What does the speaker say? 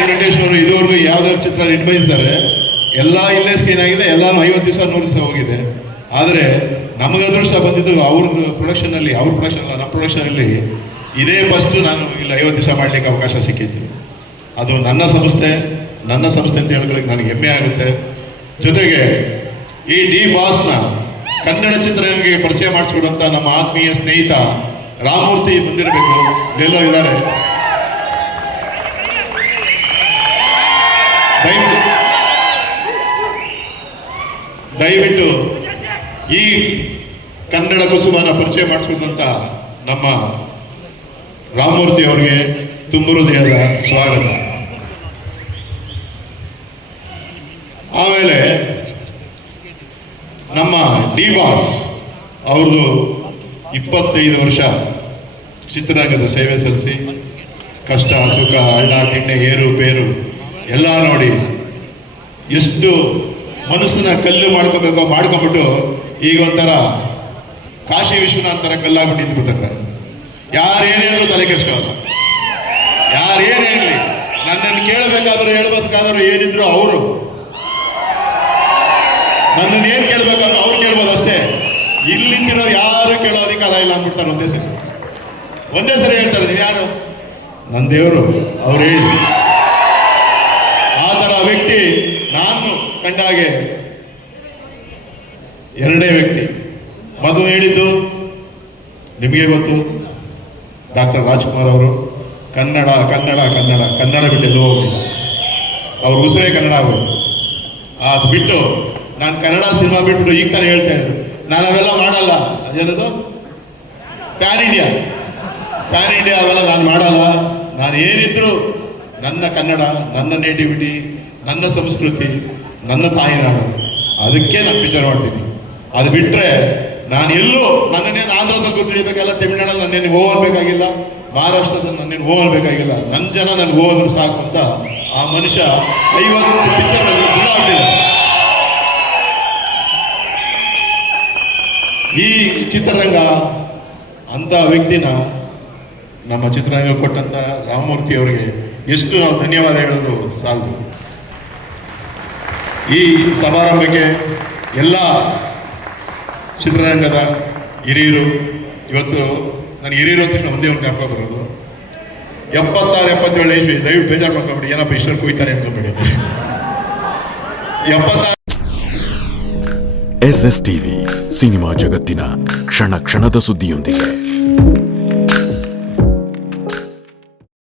ವೆಂಕಟೇಶ್ ಅವರು ಇದುವರೆಗೂ ಯಾವ್ದಾದ್ರು ಚಿತ್ರ ನಿರ್ವಹಿಸ್ತಾರೆ ಎಲ್ಲ ಇಲ್ಲೇ ಸ್ಕ್ರೀನ್ ಆಗಿದೆ, ಎಲ್ಲಾನು ಐವತ್ತು ದಿವಸ, ನೂರು ದಿವಸ ಹೋಗಿದೆ. ಆದರೆ ನಮಗೆ ಅದೃಷ್ಟ ಬಂದಿದ್ದು ಅವ್ರ ಪ್ರೊಡಕ್ಷನಲ್ಲಿ ಅವ್ರ ಪ್ರೊಡಕ್ಷನ್ ಅಲ್ಲ, ನಮ್ಮ ಪ್ರೊಡಕ್ಷನಲ್ಲಿ ಇದೇ ಫಸ್ಟ್ ನಾನು ಇಲ್ಲಿ ಐವತ್ತು ದಿವಸ ಮಾಡಲಿಕ್ಕೆ ಅವಕಾಶ ಸಿಕ್ಕಿದ್ದು. ಅದು ನನ್ನ ಸಂಸ್ಥೆ ನನ್ನ ಸಂಸ್ಥೆ ಅಂತ ಹೇಳ್ಕೊಳ್ಳಿಕ್ಕೆ ನನಗೆ ಹೆಮ್ಮೆ ಆಗುತ್ತೆ. ಜೊತೆಗೆ ಈ ಡಿ ಬಾಸ್ನ ಕನ್ನಡ ಚಿತ್ರರಂಗಕ್ಕೆ ಪರಿಚಯ ಮಾಡಿಸ್ಕೊಡುವಂತ ನಮ್ಮ ಆತ್ಮೀಯ ಸ್ನೇಹಿತ ರಾಮಮೂರ್ತಿ ಬಂದಿರಬೇಕು ಎಲ್ಲೋ ಇದ್ದಾರೆ ದಯವಿಟ್ಟು ದಯವಿಟ್ಟು ಈ ಕನ್ನಡ ಕುಸುಮನ ಪರಿಚಯ ಮಾಡಿಸ್ಕೊಂಡಂತ ನಮ್ಮ ರಾಮಮೂರ್ತಿ ಅವರಿಗೆ ತುಂಬ ಹೃದಯದ ಸ್ವಾಗತ. ಆಮೇಲೆ ನಮ್ಮ ಡಿ ಬಾಸ್ ಅವ್ರದ್ದು ಇಪ್ಪತ್ತೈದು ವರ್ಷ ಚಿತ್ರರಂಗದ ಸೇವೆ ಸಲ್ಲಿಸಿ, ಕಷ್ಟ, ಸುಖ, ಹಳ್ಳ ತಿಣ್ಣೆ ಏರು, ಪೇರು ಎಲ್ಲ ನೋಡಿ ಎಷ್ಟು ಮನಸ್ಸನ್ನ ಕಲ್ಲು ಮಾಡ್ಕೋಬೇಕೋ ಮಾಡ್ಕೊಂಬಿಟ್ಟು ಈಗ ಒಂಥರ ಕಾಶಿ ವಿಶ್ವನಾಥ್ ಥರ ಕಲ್ಲಾಗ್ಬಿಟ್ಟು ನಿಂತು ಬಿಡ್ತಾರೆ ಯಾರು ಏನೇನು ತಲೆ ಕೆಡಿಸ್ಕೊಳ್ಳಲ್ಲ ಯಾರು ಏನೇ ಇರಲಿ ನನ್ನನ್ನು ಕೇಳಬೇಕಾದ್ರೂ ಹೇಳ್ಬೇಕಾದ್ರೂ ಏನಿದ್ರು ಅವರು. ನನ್ನನ್ನು ಏನು ಕೇಳಬೇಕಾದ್ರೂ ಅವ್ರು ಕೇಳ್ಬೋದು ಅಷ್ಟೇ. ಇಲ್ಲಿಂದಿರೋ ಯಾರು ಕೇಳೋ ಅಧಿಕಾರ ಇಲ್ಲ ಅಂದ್ಬಿಡ್ತಾರೆ ಒಂದೇ ಸರಿ. ಒಂದೇ ಸರಿ ಹೇಳ್ತಾರೆ, ನೀವು ಯಾರು? ನನ್ನ ದೇವರು, ಅವ್ರು ಹೇಳಿ. ಆ ಥರ ವ್ಯಕ್ತಿ ನಾನು ಕಂಡ ಹಾಗೆ ಎರಡನೇ ವ್ಯಕ್ತಿ. ಮೊದಲು ಹೇಳಿದ್ದು ನಿಮಗೆ ಗೊತ್ತು. ಡಾಕ್ಟರ್ ರಾಜ್ಕುಮಾರ್ ಅವರು ಕನ್ನಡ ಕನ್ನಡ ಕನ್ನಡ ಕನ್ನಡ ಬಿಟ್ಟು ಎಲ್ಲೂ ಹೋಗಿಲ್ಲ ಅವ್ರ ಉಸಿರೇ ಕನ್ನಡ ಆಗೋಯ್ತು ಅದು ಬಿಟ್ಟು ನಾನು ಕನ್ನಡ ಸಿನಿಮಾ ಬಿಟ್ಬಿಟ್ಟು ಈಗ ತಾನೇ ಹೇಳ್ತಾ ನಾನು ಅವೆಲ್ಲ ಮಾಡಲ್ಲ. ಅದೇನದು? PAN India. ಪ್ಯಾನ್ ಇಂಡಿಯಾ ಅವೆಲ್ಲ ನಾನು ಮಾಡಲ್ಲ. ನಾನು ಏನಿದ್ರು ನನ್ನ ಕನ್ನಡ, ನನ್ನ ನೇಟಿವಿಟಿ ನನ್ನ ಸಂಸ್ಕೃತಿ, ನನ್ನ ತಾಯಿನಾಡು. ಅದಕ್ಕೆ ನಾನು ವಿಚಾರ ಮಾಡ್ತೀನಿ ಅದು ಬಿಟ್ಟರೆ ನಾನು ಎಲ್ಲೂ ನನ್ನನ್ನೇನು ಆಂಧ್ರದಲ್ಲಿ ಗೊತ್ತಿಡಬೇಕಲ್ಲ ತಮಿಳ್ನಾಡಲ್ಲಿ ನನ್ನೇನು ಹೋಗಬೇಕಾಗಿಲ್ಲ, ಮಹಾರಾಷ್ಟ್ರದಲ್ಲಿ ನನ್ನೇನು ಹೋಗಬೇಕಾಗಿಲ್ಲ ನನ್ನ ಜನ ನನಗೆ ಹೋ ಸಾಕು ಅಂತ ಆ ಮನುಷ್ಯ ಐವತ್ತು ಪಿಕ್ಚರ್ ಆಗ್ಲಿಲ್ಲ ಈ ಚಿತ್ರರಂಗ ಅಂತ ವ್ಯಕ್ತಿನ ನಮ್ಮ ಚಿತ್ರರಂಗ ಕೊಟ್ಟಂತ ರಾಮಮೂರ್ತಿ ಅವರಿಗೆ ಎಷ್ಟು ನಾವು ಧನ್ಯವಾದ ಹೇಳಿದ್ರು ಸಾಲದು. ಈ ಸಮಾರಂಭಕ್ಕೆ ಎಲ್ಲ ಚಿತ್ರರಂಗದ ಹಿರಿಯರು, ಇವತ್ತು ನನಗೆ ಹಿರಿಯರು ಅಂತ ಒಂದೇ ಒಂದು ಜ್ಞಾಪಕ ಬರೋದು. ಎಪ್ಪತ್ತಾರು ಎಪ್ಪತ್ತೇಳು ಇಸ್ವಿ, ದಯವಿಟ್ಟು ಬೇಜಾರು ಮಾಡ್ಕೊಂಬಿಡಿ, ಏನಪ್ಪ ಇಷ್ಟರು ಕುಯ್ತಾರೆ ಅನ್ಕೊಂಬಿಡಿ ಎಪ್ಪತ್ತಾರು ಎಸ್ ಎಸ್ ಟಿವಿ ಸಿನಿಮಾ ಜಗತ್ತಿನ ಕ್ಷಣ ಕ್ಷಣದ ಸುದ್ದಿಯೊಂದಿಗೆ.